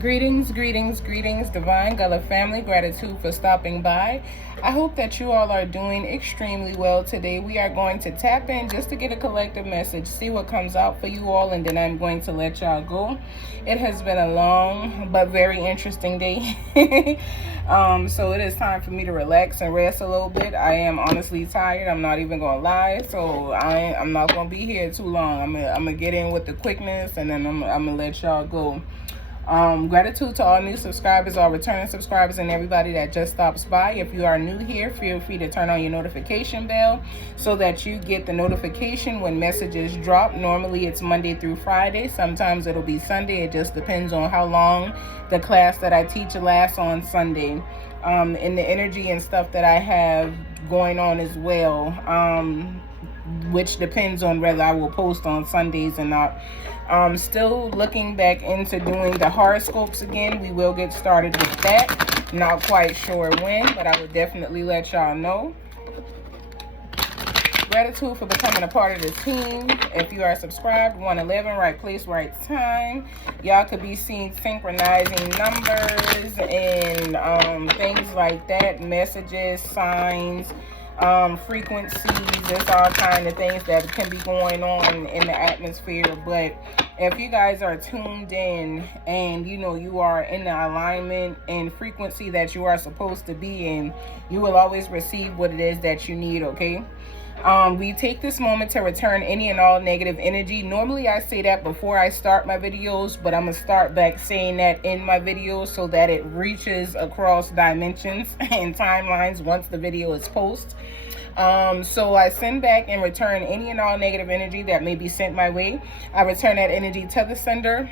Greetings, greetings, greetings, Divine Gullah family. Gratitude for stopping by. I hope that you all are doing extremely well today. We are going to tap in just to get a collective message, see what comes out for you all, and then I'm going to let y'all go. It has been a long but very interesting day. So it is time for me to relax and rest a little bit. I am honestly tired. I'm not even going to lie. So I'm not going to be here too long. I'm going to get in with the quickness, and then I'm going to let y'all go. Gratitude to all new subscribers, all returning subscribers, and everybody that just stops by. If you are new here, feel free to turn on your notification bell so that you get the notification when messages drop. Normally it's Monday through Friday. Sometimes it'll be Sunday. It just depends on how long the class that I teach lasts on Sunday. And the energy and stuff that I have going on as well, which depends on whether I will post on Sundays or not. Still looking back into doing the horoscopes again. We will get started with that. Not quite sure when, but I will definitely let y'all know. Gratitude for becoming a part of the team. If you are subscribed, 111, right place, right time. Y'all could be seeing synchronizing numbers and things like that, messages, signs, frequencies. There's all kind of things that can be going on in the atmosphere. But if you guys are tuned in and you are in the alignment and frequency that you are supposed to be in, you will always receive what it is that you need. Okay. We take this moment to return any and all negative energy. Normally I say that before I start my videos, but I'm going to start back saying that in my videos so that it reaches across dimensions and timelines once the video is posted. So I send back and return any and all negative energy that may be sent my way. I return that energy to the sender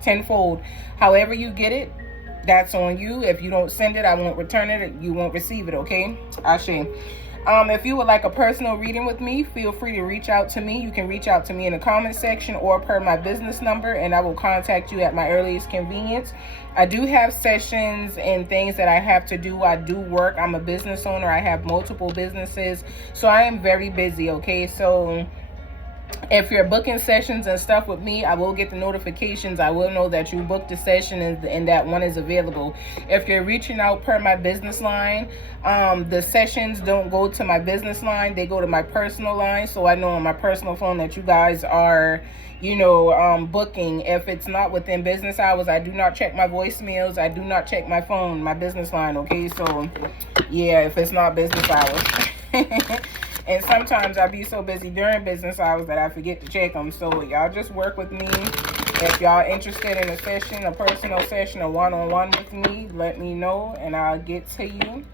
tenfold. However you get it, that's on you. If you don't send it, I won't return it. You won't receive it, okay? Ashe. If you would like a personal reading with me, feel free to reach out to me. You can reach out to me in the comment section or per my business number, and I will contact you at my earliest convenience. I do have sessions and things that I have to do. I do work. I'm a business owner. I have multiple businesses, so I am very busy, okay? So if you're booking sessions and stuff with me, I will get the notifications. I will know that you booked a session and that one is available. If you're reaching out per my business line, the sessions don't go to my business line. They go to my personal line. So I know on my personal phone that you guys are, booking. If it's not within business hours, I do not check my voicemails. I do not check my phone, my business line. Okay. So yeah, if it's not business hours. And sometimes I be so busy during business hours that I forget to check them. So y'all just work with me. If y'all interested in a session, a personal session, a one-on-one with me, let me know and I'll get to you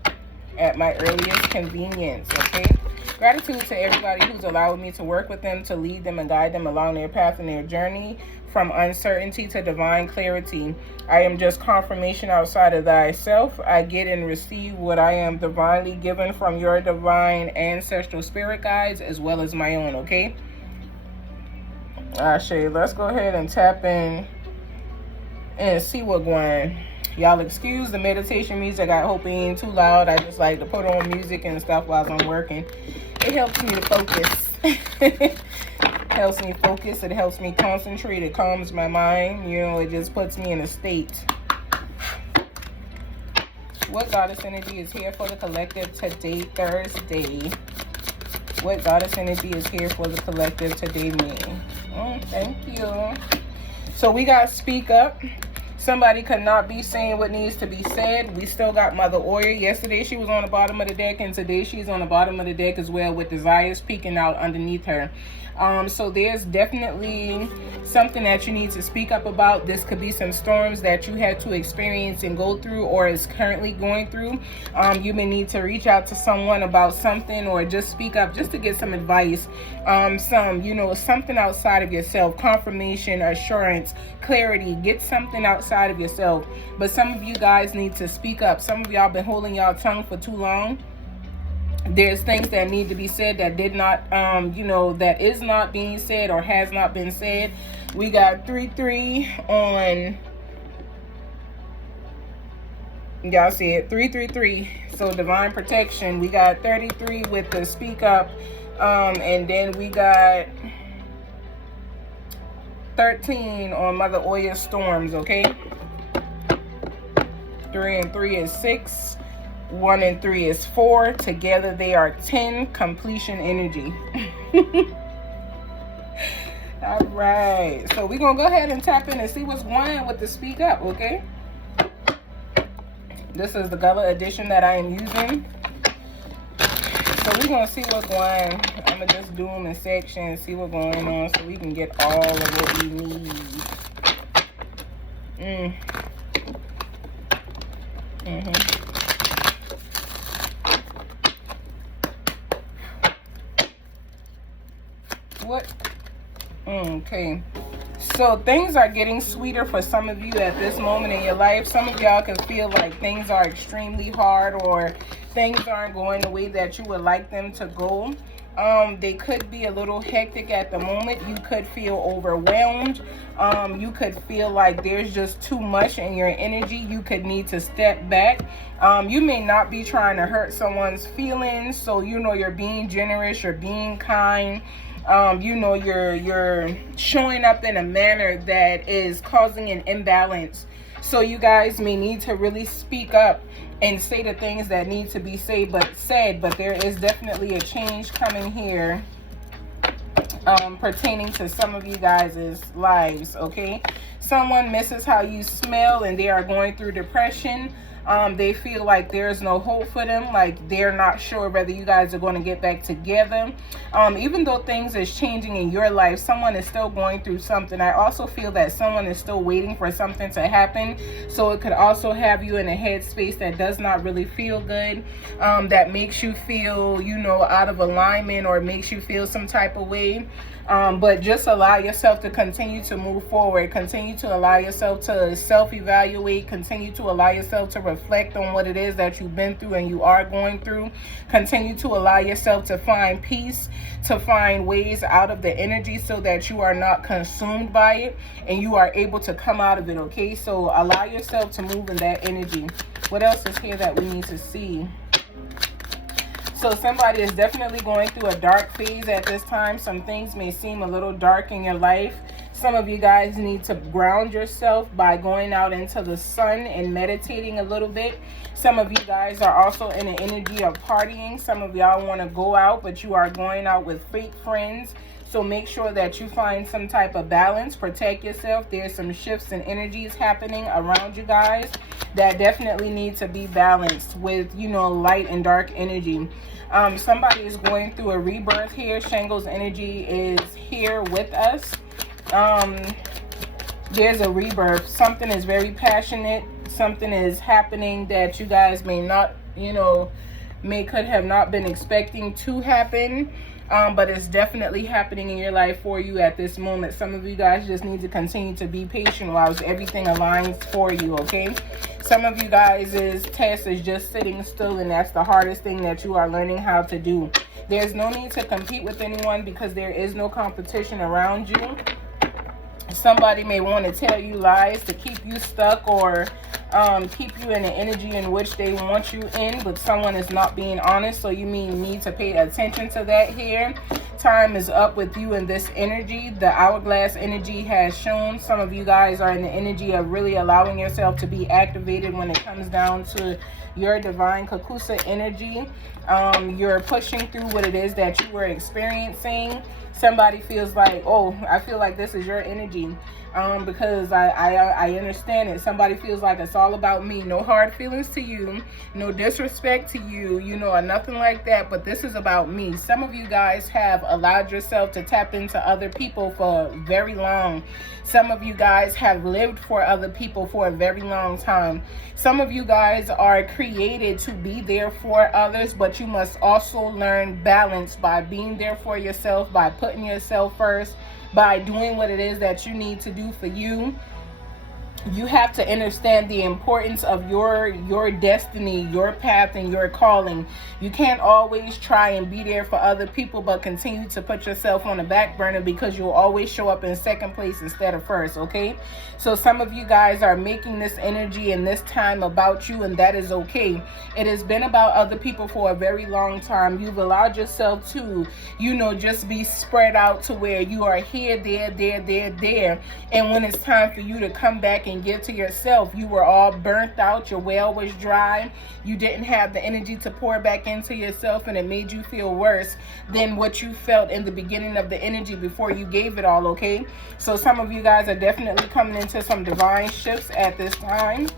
at my earliest convenience, okay? Gratitude to everybody who's allowed me to work with them, to lead them and guide them along their path and their journey from uncertainty to divine clarity. I am just confirmation outside of thyself. I get and receive what I am divinely given from your divine ancestral spirit guides as well as my own, okay? Ashe, let's go ahead and tap in and see what's going. Y'all excuse the meditation music. I hope it ain't too loud. I just like to put on music and stuff while I'm working. It helps me to focus. Helps me focus. It helps me concentrate. It calms my mind. It just puts me in a state. What goddess energy is here for the collective today, Thursday? What goddess energy is here for the collective today, me? Thank you. So we got speak up. Somebody could not be saying what needs to be said. We still got Mother Oya. Yesterday she was on the bottom of the deck, and today she's on the bottom of the deck as well with desires peeking out underneath her. So there's definitely something that you need to speak up about. This could be some storms that you had to experience and go through or is currently going through. You may need to reach out to someone about something or just speak up just to get some advice. Something outside of yourself, confirmation, assurance, clarity. Get something outside of yourself. But some of you guys need to speak up. Some of y'all been holding y'all tongue for too long. There's things that need to be said that did not, that is not being said or has not been said. We got 3-3 on, y'all see it, 3-3-3. So divine protection. We got 33 with the speak up. And then we got 13 on Mother Oya storms, okay? 3 and 3 is 6. 1 and 3 is 4. Together they are 10. Completion energy. All right. So we're going to go ahead and tap in and see what's going on with the Speak Up, okay? This is the Gullah edition that I am using. So we're going to see what's going on. I'm going to just do them in sections, see what's going on so we can get all of what we need. What? Okay. So things are getting sweeter for some of you at this moment in your life. Some of y'all can feel like things are extremely hard or things aren't going the way that you would like them to go. They could be a little hectic at the moment. You could feel overwhelmed. You could feel like there's just too much in your energy. You could need to step back. You may not be trying to hurt someone's feelings. So, you know, you're being generous, you're being kind. You know, you're showing up in a manner that is causing an imbalance. So you guys may need to really speak up and say the things that need to be said, but there is definitely a change coming here pertaining to some of you guys' lives, okay? Someone misses how you smell and they are going through depression. They feel like there's no hope for them, like they're not sure whether you guys are going to get back together. Even though things is changing in your life, someone is still going through something. I also feel that someone is still waiting for something to happen. So it could also have you in a headspace that does not really feel good, that makes you feel, you know, out of alignment or makes you feel some type of way. But just allow yourself to continue to move forward. Continue to allow yourself to self-evaluate. Continue to allow yourself to reflect on what it is that you've been through and you are going through. Continue to allow yourself to find peace, to find ways out of the energy so that you are not consumed by it and you are able to come out of it, okay? So allow yourself to move in that energy. What else is here that we need to see? So somebody is definitely going through a dark phase at this time. Some things may seem a little dark in your life. Some of you guys need to ground yourself by going out into the sun and meditating a little bit. Some of you guys are also in an energy of partying. Some of y'all want to go out, but you are going out with fake friends. So make sure that you find some type of balance. Protect yourself. There's some shifts in energies happening around you guys that definitely need to be balanced with, you know, light and dark energy. Somebody is going through a rebirth here. Shango's energy is here with us. There's a rebirth. Something is very passionate. Something is happening that you guys may not, you know, could have not been expecting to happen. But it's definitely happening in your life for you at this moment. Some of you guys just need to continue to be patient while everything aligns for you, okay? Some of you guys' test is just sitting still, and that's the hardest thing that you are learning how to do. There's no need to compete with anyone because there is no competition around you. Somebody may want to tell you lies to keep you stuck or keep you in the energy in which they want you in, but someone is not being honest. So you need to pay attention to that here. Time is up with you in this energy. The hourglass energy has shown. Some of you guys are in the energy of really allowing yourself to be activated when it comes down to your divine Kakusa energy. You're pushing through what it is that you were experiencing. Somebody feels like, oh, I feel like this is your energy. Because I understand it. Somebody feels like it's all about me. No hard feelings to you, no disrespect to you, you know, or nothing like that, but this is about me. Some of you guys have allowed yourself to tap into other people for very long. Some of you guys have lived for other people for a very long time. Some of you guys are created to be there for others, but you must also learn balance by being there for yourself, by putting yourself first, by doing what it is that you need to do for you. You have to understand the importance of your destiny, your path, and your calling. You can't always try and be there for other people, but continue to put yourself on the back burner because you'll always show up in second place instead of first, okay? So some of you guys are making this energy and this time about you, and that is okay. It has been about other people for a very long time. You've allowed yourself to, you know, just be spread out to where you are here, there. And when it's time for you to come back and and give to yourself. You were all burnt out. Your well was dry. You didn't have the energy to pour back into yourself, and it made you feel worse than what you felt in the beginning of the energy before you gave it all, okay? So some of you guys are definitely coming into some divine shifts at this time.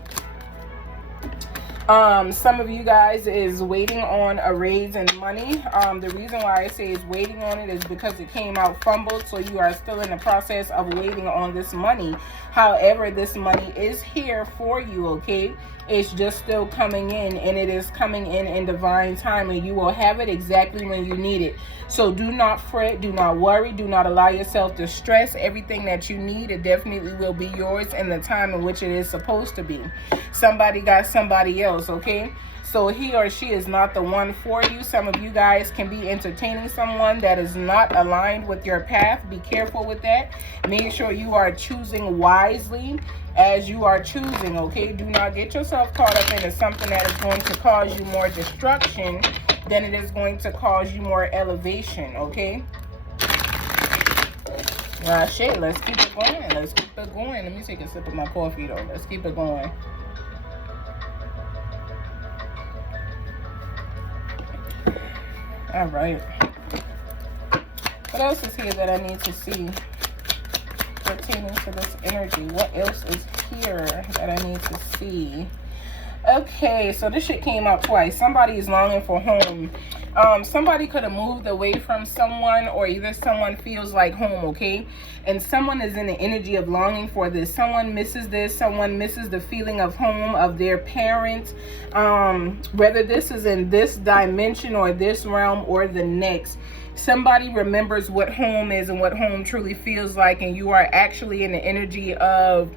Some of you guys is waiting on a raise in money. The reason why I say is waiting on it is because it came out fumbled, so you are still in the process of waiting on this money. However, this money is here for you, okay? It's just still coming in, and it is coming in divine time, and you will have it exactly when you need it. So do not fret, do not worry, do not allow yourself to stress. Everything that you need, it definitely will be yours in the time in which it is supposed to be. Somebody got somebody else, okay? So he or she is not the one for you. Some of you guys can be entertaining someone that is not aligned with your path. Be careful with that. Make sure you are choosing wisely as you are choosing, okay? Do not get yourself caught up into something that is going to cause you more destruction than it is going to cause you more elevation, okay? Shit, let's keep it going. Let's keep it going. Let me take a sip of my coffee, though. Let's keep it going. All right. What else is here that I need to see pertaining to this energy? What else is here that I need to see? Okay, so this shit came out twice. Somebody is longing for home. Somebody could have moved away from someone, or either someone feels like home, okay? And someone is in the energy of longing for this. Someone misses this. Someone misses the feeling of home, of their parents. Whether this is in this dimension or this realm or the next, somebody remembers what home is and what home truly feels like, and you are actually in the energy of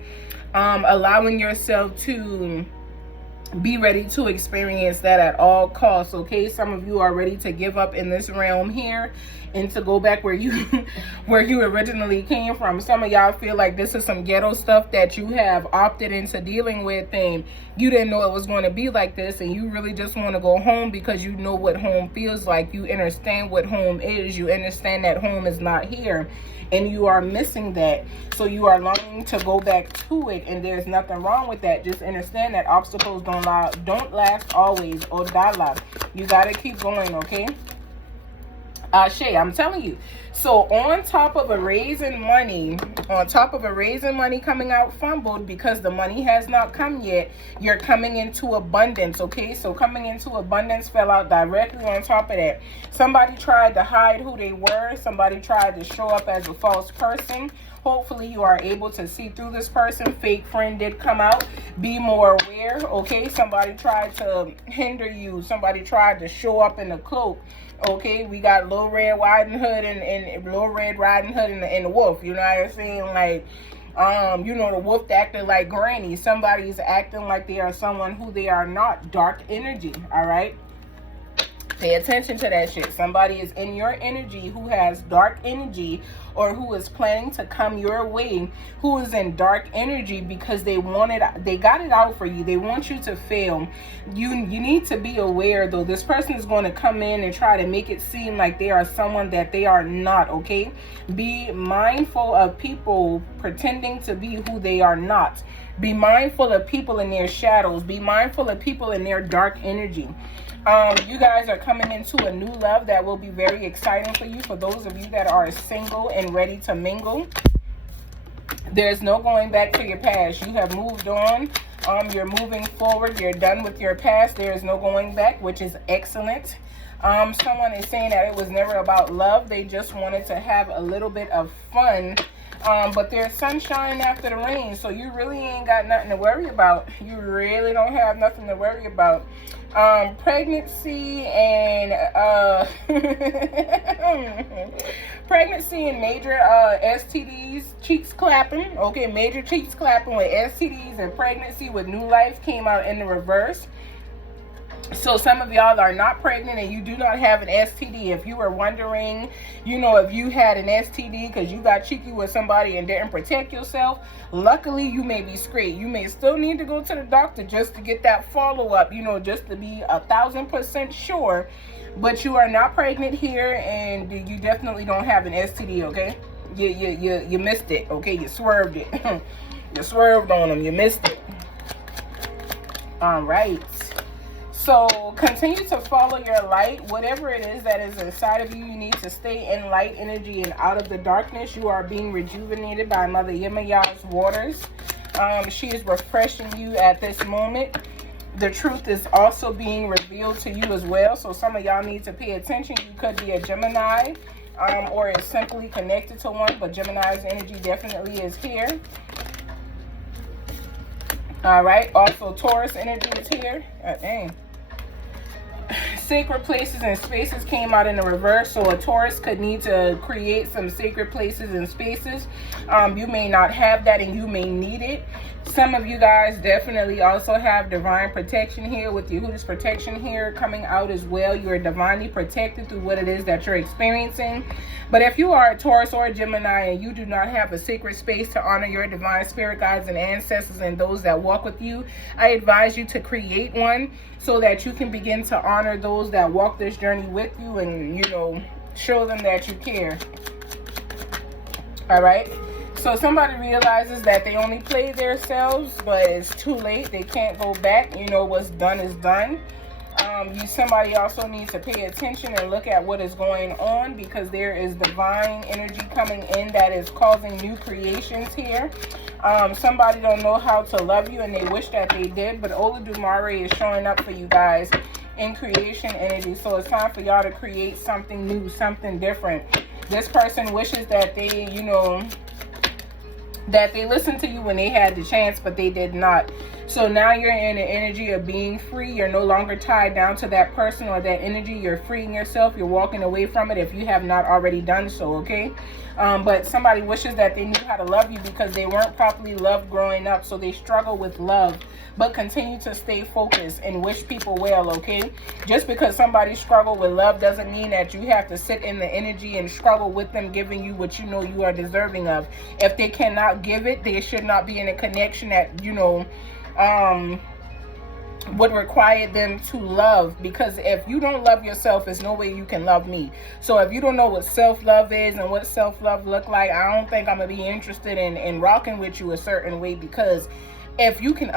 allowing yourself to be ready to experience that at all costs, okay? Some of you are ready to give up in this realm here and to go back where you originally came from. Some of y'all feel like this is some ghetto stuff that you have opted into dealing with, and you didn't know it was going to be like this, and you really just want to go home because you know what home feels like. You understand what home is. You understand that home is not here, and you are missing that. So you are longing to go back to it, and there's nothing wrong with that. Just understand that obstacles don't last always. Odala, you gotta keep going, okay? Shay, I'm telling you. So on top of a raise in money, coming out fumbled because the money has not come yet, you're coming into abundance, okay? So coming into abundance fell out directly on top of that. Somebody tried to hide who they were. Somebody tried to show up as a false person. Hopefully you are able to see through this person. Fake friend did come out. Be more aware, okay? Somebody tried to hinder you. Somebody tried to show up in a cloak. Okay, we got Little Red Riding Hood and Little Red Riding Hood and the wolf. You know what I'm saying? Like, you know, the wolf acting like Granny. Somebody's acting like they are someone who they are not. Dark energy, all right? Pay attention to that shit. Somebody is in your energy who has dark energy, or who is planning to come your way, who is in dark energy because they got it out for you. They want you to fail. You need to be aware, though. This person is going to come in and try to make it seem like they are someone that they are not, okay? Be mindful of people pretending to be who they are not. Be mindful of people in their shadows. Be mindful of people in their dark energy. You guys are coming into a new love that will be very exciting for you. For those of you that are single and ready to mingle, there's no going back to your past. You have moved on. You're moving forward. You're done with your past. There is no going back, which is excellent. Someone is saying that it was never about love. They just wanted to have a little bit of fun. But there's sunshine after the rain, so you really ain't got nothing to worry about. You really don't have nothing to worry about. Pregnancy and major STDs, cheeks clapping. Okay, major cheeks clapping with STDs and pregnancy with new life came out in the reverse. So some of y'all are not pregnant and you do not have an STD. If you were wondering, you know, if you had an STD because you got cheeky with somebody and didn't protect yourself, luckily you may be straight. You may still need to go to the doctor just to get that follow-up, you know, just to be 1000% sure. But you are not pregnant here, and you definitely don't have an STD, okay? You missed it, okay? You swerved it. You swerved on them. You missed it. All right. So continue to follow your light. Whatever it is that is inside of you, you need to stay in light energy and out of the darkness. You are being rejuvenated by Mother Yemaya's waters. She is refreshing you at this moment. The truth is also being revealed to you as well. So some of y'all need to pay attention. You could be a Gemini, or is simply connected to one, but Gemini's energy definitely is here. All right. Also, Taurus energy is here. Dang. Sacred places and spaces came out in the reverse, so a Taurus could need to create some sacred places and spaces. You may not have that and you may need it. Some of you guys definitely also have divine protection here with Yehuda's protection here coming out as well. You are divinely protected through what it is that you're experiencing. But if you are a Taurus or a Gemini and you do not have a sacred space to honor your divine spirit guides and ancestors and those that walk with you, I advise you to create one so that you can begin to honor those that walk this journey with you and, you know, show them that you care. All right. So somebody realizes that they only played themselves, but it's too late. They can't go back. You know, what's done is done. Somebody also needs to pay attention and look at what is going on, because there is divine energy coming in that is causing new creations here. Somebody don't know how to love you and they wish that they did, but Olodumare is showing up for you guys in creation energy. So it's time for y'all to create something new, something different. This person wishes that they, you know, that they listened to you when they had the chance, but they did not. So now you're in the energy of being free. You're no longer tied down to that person or that energy. You're freeing yourself. You're walking away from it if you have not already done so, okay? But somebody wishes that they knew how to love you because they weren't properly loved growing up, so they struggle with love. But continue to stay focused and wish people well, okay? Just because somebody struggled with love doesn't mean that you have to sit in the energy and struggle with them giving you what you know you are deserving of. If they cannot give it, they should not be in a connection that, you know, would require them to love, because if you don't love yourself, there's no way you can love me. So if you don't know what self-love is and what self-love look like, I don't think I'm gonna be interested in rocking with you a certain way, because if you can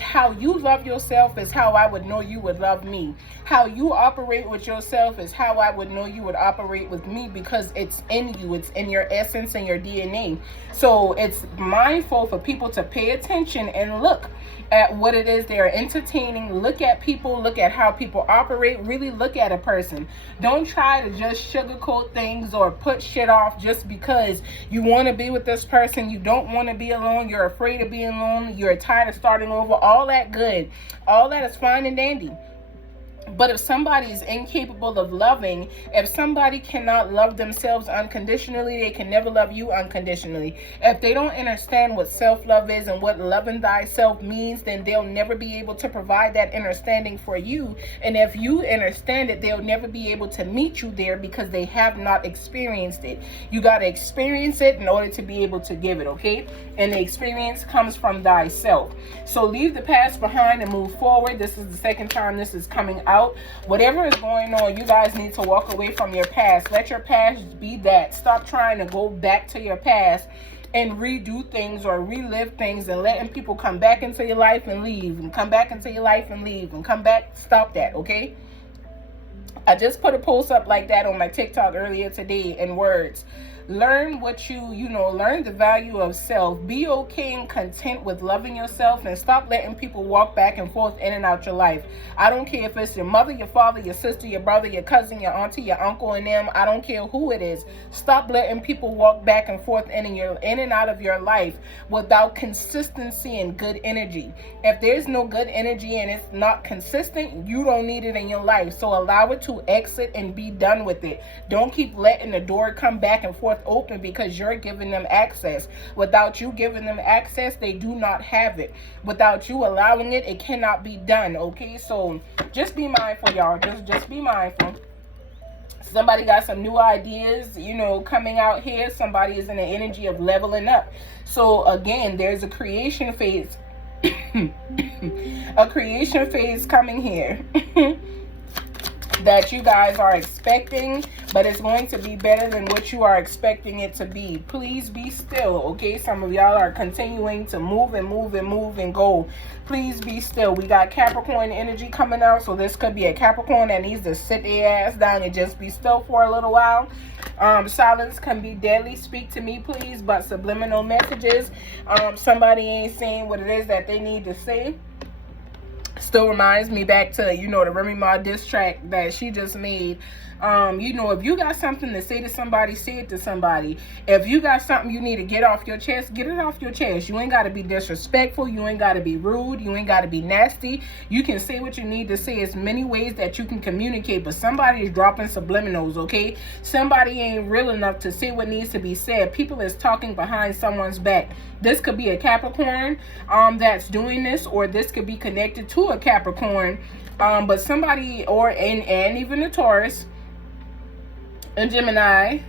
how you love yourself is how I would know you would love me. How you operate with yourself is how I would know you would operate with me, because it's in you, it's in your essence and your DNA. So it's mindful for people to pay attention and look at what it is they're entertaining. Look at people, look at how people operate, really look at a person. Don't try to just sugarcoat things or put shit off just because you want to be with this person. You don't want to be alone. You're afraid of being alone. You're tired of starting over. All that good. All that is fine and dandy. But if somebody is incapable of loving, if somebody cannot love themselves unconditionally, they can never love you unconditionally. If they don't understand what self-love is and what loving thyself means, then they'll never be able to provide that understanding for you. And if you understand it, they'll never be able to meet you there because they have not experienced it. You got to experience it in order to be able to give it, okay? And the experience comes from thyself. So leave the past behind and move forward. This is the second time this is coming out. Whatever is going on, you guys need to walk away from your past. Let your past be that. Stop trying to go back to your past and redo things or relive things and letting people come back into your life and leave and come back into your life and leave and come back. Stop that, okay? I just put a post up like that on my TikTok earlier today in words. Learn what learn the value of self. Be okay and content with loving yourself, and stop letting people walk back and forth in and out your life. I don't care if it's your mother, your father, your sister, your brother, your cousin, your auntie, your uncle, and them. I don't care who it is. Stop letting people walk back and forth in and out of your life without consistency and good energy. If there's no good energy and it's not consistent, you don't need it in your life. So allow it to exit and be done with it. Don't keep letting the door come back and forth open because you're giving them access. Without you giving them access, they do not have it. Without you allowing it, it cannot be done, okay? So just be mindful, y'all. Just be mindful. Somebody got some new ideas, coming out here. Somebody is in the energy of leveling up. So again, there's a creation phase. A creation phase coming here. That you guys are expecting, but it's going to be better than what you are expecting it to be. Please be still, okay? Some of y'all are continuing to move and move and move and go. Please be still. We got Capricorn energy coming out, so this could be a Capricorn that needs to sit their ass down and just be still for a little while. Silence can be deadly. Speak to me, please, but subliminal messages. Somebody ain't saying what it is that they need to say. Still reminds me back to, you know, the Remy Ma diss track that she just made. You know, if you got something to say to somebody, say it to somebody. If you got something you need to get off your chest, get it off your chest. You ain't got to be disrespectful. You ain't got to be rude. You ain't got to be nasty. You can say what you need to say. There's many ways that you can communicate, but somebody is dropping subliminals, okay? Somebody ain't real enough to say what needs to be said. People is talking behind someone's back. This could be a Capricorn that's doing this, or this could be connected to a Capricorn. But somebody, and even a Taurus, and Gemini,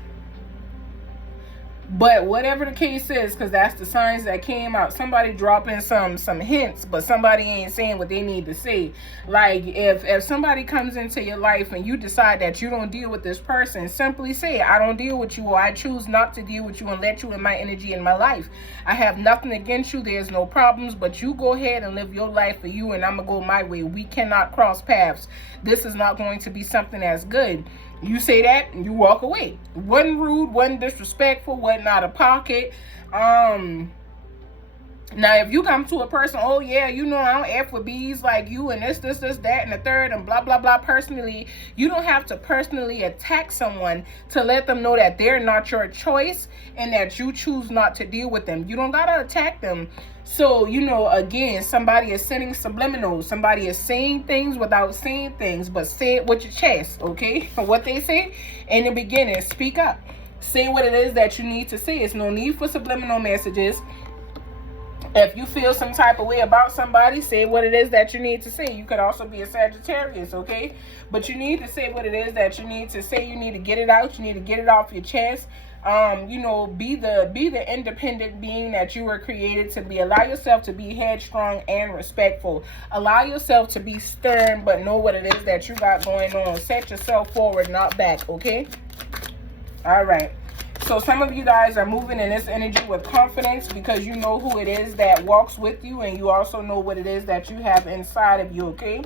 but whatever the case is, because that's the signs that came out, somebody dropping some hints, but somebody ain't saying what they need to say. Like, if somebody comes into your life and you decide that you don't deal with this person, simply say, I don't deal with you, or I choose not to deal with you and let you in my energy in my life. I have nothing against you. There's no problems, but you go ahead and live your life for you, and I'm gonna go my way. We cannot cross paths. This is not going to be something that's good. You say that and you walk away. Wasn't rude, wasn't disrespectful, wasn't out of pocket. Now, if you come to a person, oh yeah, you know, I don't F with B's like you, and this, that, and the third, and blah, blah, blah, personally, you don't have to personally attack someone to let them know that they're not your choice and that you choose not to deal with them. You don't gotta attack them. So, you know, again, somebody is sending subliminals. Somebody is saying things without saying things, but say it with your chest, okay? What they say in the beginning, speak up. Say what it is that you need to say. It's no need for subliminal messages. If you feel some type of way about somebody, say what it is that you need to say. You could also be a Sagittarius, okay? But you need to say what it is that you need to say. You need to get it out. You need to get it off your chest. You know, be the independent being that you were created to be. Allow yourself to be headstrong and respectful. Allow yourself to be stern, but know what it is that you got going on. Set yourself forward, not back, okay? All right. So some of you guys are moving in this energy with confidence because you know who it is that walks with you, and you also know what it is that you have inside of you, okay?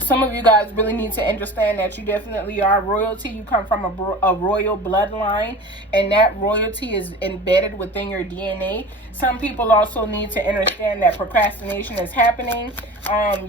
Some of you guys really need to understand that you definitely are royalty. You come from a royal bloodline, and that royalty is embedded within your DNA. Some people also need to understand that procrastination is happening.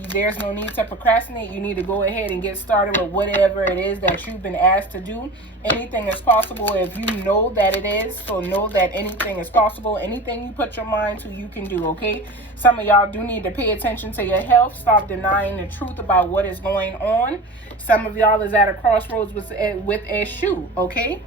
There's no need to procrastinate. You need to go ahead and get started with whatever it is that you've been asked to do. Anything is possible if you know that it is. So know that anything is possible. Anything you put your mind to, you can do, okay? Some of y'all do need to pay attention to your health. Stop denying the truth about what is going on. Some of y'all is at a crossroads with a shoe, okay?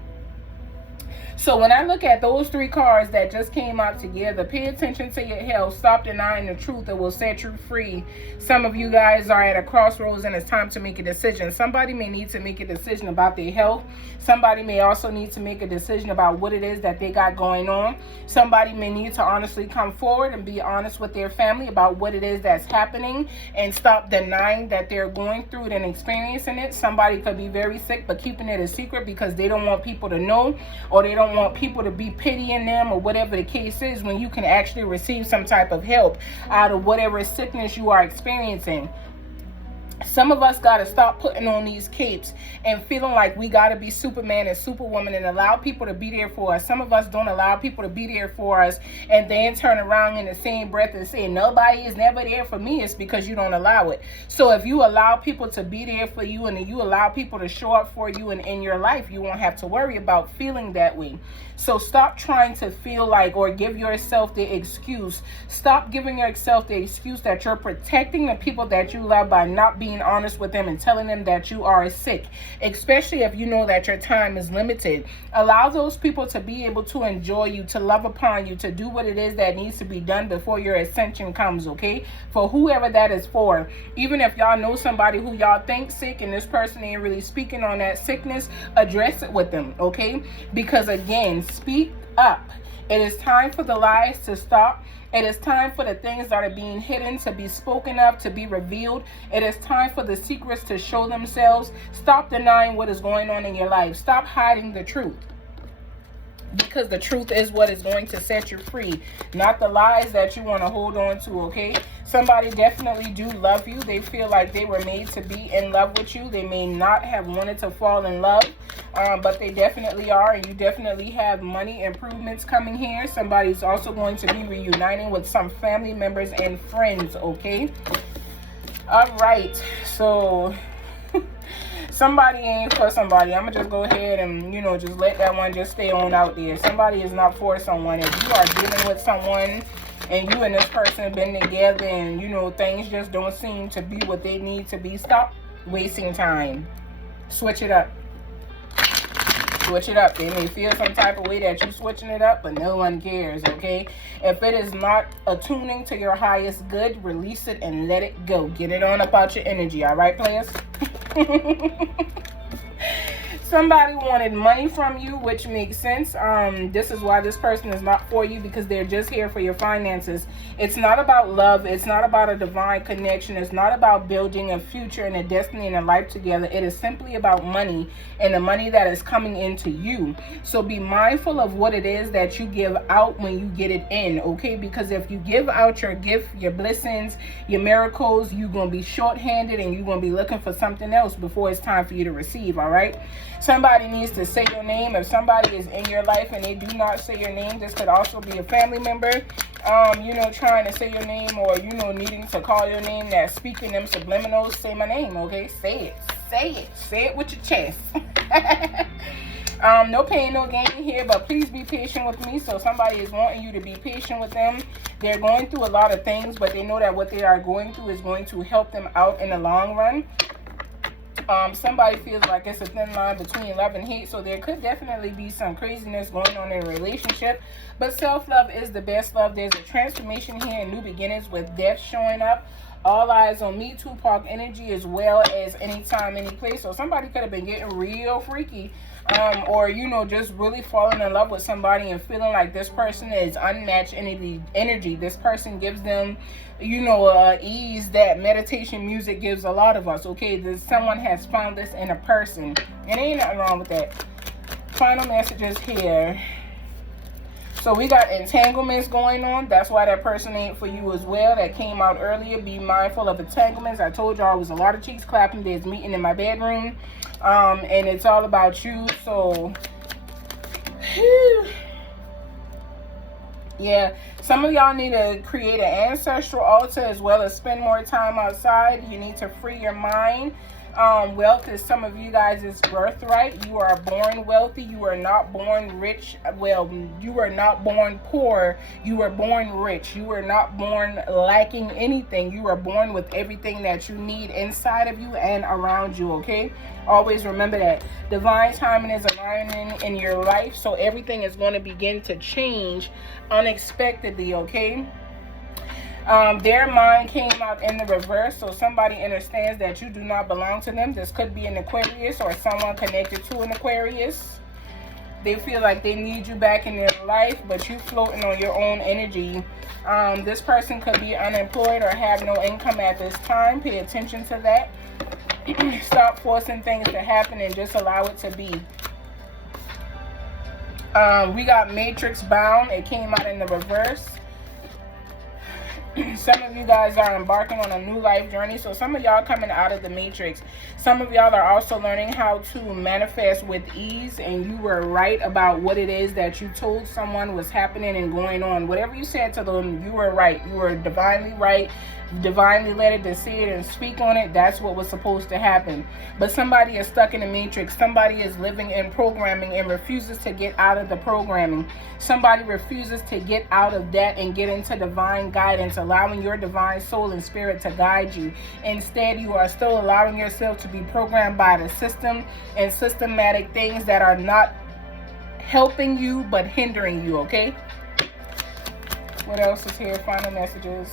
So when I look at those three cards that just came out together, pay attention to your health. Stop denying the truth. It will set you free. Some of you guys are at a crossroads and it's time to make a decision. Somebody may need to make a decision about their health. Somebody may also need to make a decision about what it is that they got going on. Somebody may need to honestly come forward and be honest with their family about what it is that's happening and stop denying that they're going through it and experiencing it. Somebody could be very sick but keeping it a secret because they don't want people to know, or they don't want people to be pitying them, or whatever the case is, when you can actually receive some type of help out of whatever sickness you are experiencing. Some of us got to stop putting on these capes and feeling like we got to be Superman and Superwoman and allow people to be there for us. Some of us don't allow people to be there for us and then turn around in the same breath and say, nobody is never there for me. It's because you don't allow it. So if you allow people to be there for you and you allow people to show up for you and in your life, you won't have to worry about feeling that way. So stop trying to feel like, or give yourself the excuse. Stop giving yourself the excuse that you're protecting the people that you love by not being honest with them and telling them that you are sick, especially if you know that your time is limited. Allow those people to be able to enjoy you, to love upon you, to do what it is that needs to be done before your ascension comes, okay? For whoever that is for. Even if y'all know somebody who y'all think sick and this person ain't really speaking on that sickness, address it with them, okay? Because again, speak up. It is time for the lies to stop. It is time for the things that are being hidden to be spoken of, to be revealed. It is time for the secrets to show themselves. Stop denying what is going on in your life. Stop hiding the truth. Because the truth is what is going to set you free, not the lies that you want to hold on to, okay? Somebody definitely do love you. They feel like they were made to be in love with you. They may not have wanted to fall in love, but they definitely are, and you definitely have money improvements coming here. Somebody's also going to be reuniting with some family members and friends, okay? All right, so somebody ain't for somebody. I'm gonna just go ahead and, you know, just let that one just stay on out there. Somebody is not for someone. If you are dealing with someone and you and this person have been together and, you know, things just don't seem to be what they need to be, stop wasting time. Switch it up. Switch it up. They may feel some type of way that you're switching it up, but no one cares, okay? If it is not attuning to your highest good, release it and let it go. Get it on about your energy, all right, players? Somebody wanted money from you, which makes sense. This is why this person is not for you, because they're just here for your finances. It's not about love. It's not about a divine connection. It's not about building a future and a destiny and a life together. It is simply about money and the money that is coming into you. So be mindful of what it is that you give out when you get it in, okay? Because if you give out your gift, your blessings, your miracles, you're going to be shorthanded and you're going to be looking for something else before it's time for you to receive, all right? Somebody needs to say your name. If somebody is in your life and they do not say your name, this could also be a family member, you know, trying to say your name, or, you know, needing to call your name, that's speaking them subliminals. Say my name, okay? Say it. Say it. Say it with your chest. No pain, no gain here, but please be patient with me. So somebody is wanting you to be patient with them. They're going through a lot of things, but they know that what they are going through is going to help them out in the long run. Somebody feels like it's a thin line between love and hate, so there could definitely be some craziness going on in a relationship, but self-love is the best love. There's a transformation here and new beginnings with death showing up. All eyes on me, Tupac energy, as well as anytime, any place. So somebody could have been getting real freaky, or, you know, just really falling in love with somebody and feeling like this person is unmatched energy. This person gives them, you know, ease that meditation music gives a lot of us, okay? Someone has found this in a person, and ain't nothing wrong with that. Final messages here. So we got entanglements going on. That's why that person ain't for you as well. That came out earlier. Be mindful of entanglements. I told y'all it was a lot of cheeks clapping. There's meeting in my bedroom. And it's all about you. So, yeah. Some of y'all need to create an ancestral altar as well as spend more time outside. You need to free your mind. Wealth is some of you guys' birthright. You are born wealthy. You are not born rich. Well, you are not born poor. You are born rich. You are not born lacking anything. You are born with everything that you need inside of you and around you, okay? Always remember that. Divine timing is aligning in your life, so everything is going to begin to change unexpectedly, okay? Their mind came out in the reverse, so somebody understands that you do not belong to them. This could be an Aquarius or someone connected to an Aquarius. They feel like they need you back in their life, but you floating on your own energy. This person could be unemployed or have no income at this time. Pay attention to that. Stop forcing things to happen and just allow it to be. We got Matrix Bound. It came out in the reverse. Some of you guys are embarking on a new life journey. So some of y'all coming out of the matrix. Some of y'all are also learning how to manifest with ease. And you were right about what it is that you told someone was happening and going on. Whatever you said to them, you were right. You were divinely right. Divinely led to see it and speak on it. That's what was supposed to happen. But somebody is stuck in the matrix. Somebody is living in programming and refuses to get out of the programming. Somebody refuses to get out of that and get into divine guidance, allowing your divine soul and spirit to guide you. Instead, you are still allowing yourself to be programmed by the system and systematic things that are not helping you but hindering you, okay? What else is here? Final messages.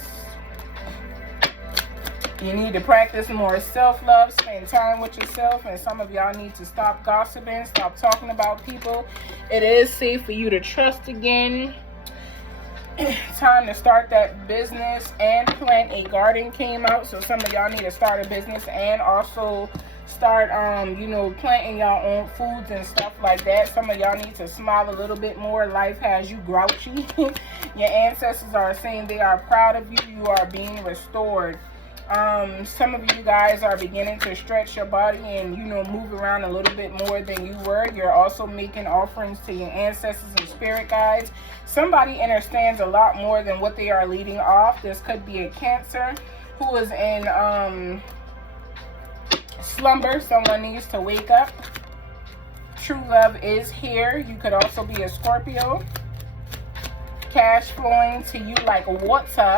You need to practice more self-love, spend time with yourself, and some of y'all need to stop gossiping, stop talking about people. It is safe for you to trust again. Time to start that business and plant a garden came out. So some of y'all need to start a business and also start you know, planting your own foods and stuff like that. Some of y'all need to smile a little bit more. Life has you grouchy. Your ancestors are saying they are proud of you. You are being restored. Some of you guys are beginning to stretch your body and, you know, move around a little bit more than you were. You're also making offerings to your ancestors and spirit guides. Somebody understands a lot more than what they are leading off. This could be a Cancer who is in slumber. Someone needs to wake up. True love is here. You could also be a Scorpio. Cash flowing to you like water.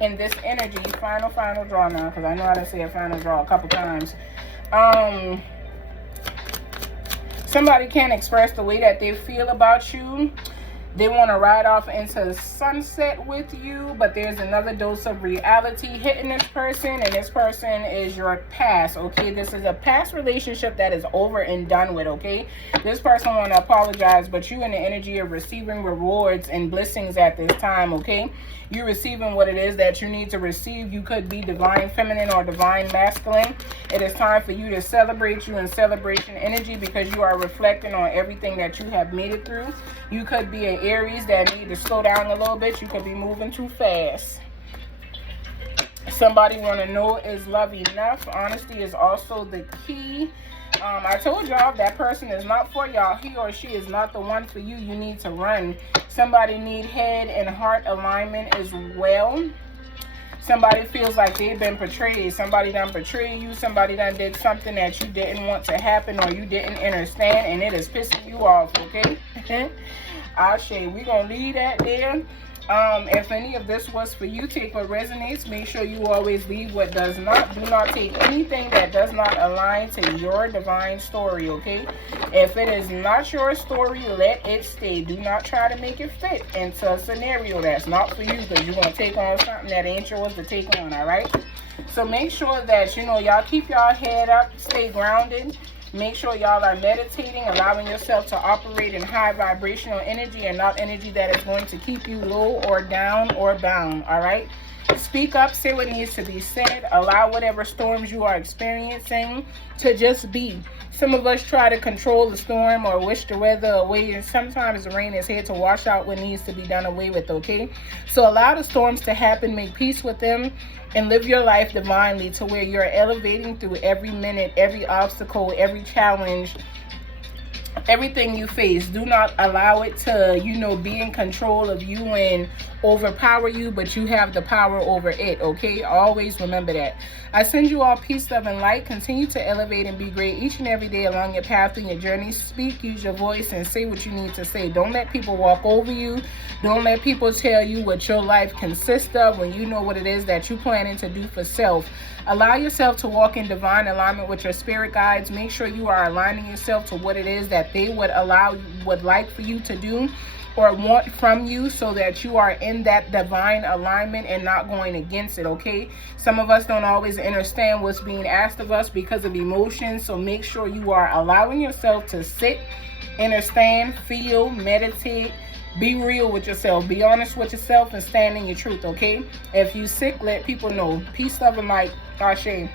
In this energy, final draw now, because I know I done said final draw a couple times. Somebody can't express the way that they feel about you. They want to ride off into the sunset with you, but there's another dose of reality hitting this person, and this person is your past, okay? This is a past relationship that is over and done with, okay? This person want to apologize, but you in the energy of receiving rewards and blessings at this time, okay? You're receiving what it is that you need to receive. You could be divine feminine or divine masculine. It is time for you to celebrate you in celebration energy, because you are reflecting on everything that you have made it through. You could be an Aries that need to slow down a little bit. You could be moving too fast. Somebody want to know, is love enough? Honesty is also the key. I told y'all that person is not for y'all. He or she is not the one for you. You need to run. Somebody need head and heart alignment as well. Somebody feels like they've been betrayed. Somebody done betrayed you. Somebody done did something that you didn't want to happen or you didn't understand, and it is pissing you off, okay? Ashe, we're going to leave that there. If any of this was for you, take what resonates. Make sure you always leave what does not. Do not take anything that does not align to your divine story, okay? If it is not your story, let it stay. Do not try to make it fit into a scenario that's not for you, because you're going to take on something that ain't yours to take on, all right? So make sure that, you know, y'all keep y'all head up, stay grounded. Make sure y'all are meditating, allowing yourself to operate in high vibrational energy and not energy that is going to keep you low or down or bound, all right? Speak up, say what needs to be said. Allow whatever storms you are experiencing to just be. Some of us try to control the storm or wish the weather away, and sometimes the rain is here to wash out what needs to be done away with, okay? So allow the storms to happen, make peace with them, and live your life divinely to where you're elevating through every minute, every obstacle, every challenge, everything you face. Do not allow it to, you know, be in control of you and overpower you, but you have the power over it, okay? Always remember that. I send you all peace, love, and light. Continue to elevate and be great each and every day along your path in your journey. Speak, use your voice, and say what you need to say. Don't let people walk over you. Don't let people tell you what your life consists of when you know what it is that you're planning to do for self. Allow yourself to walk in divine alignment with your spirit guides. Make sure you are aligning yourself to what it is that they would like for you to do or want from you, so that you are in that divine alignment and not going against it, okay? Some of us don't always understand what's being asked of us because of emotions, so make sure you are allowing yourself to sit, understand, feel, meditate, be real with yourself, be honest with yourself, and stand in your truth, okay? If you sick, let people know. Peace, love, and light. Ashe.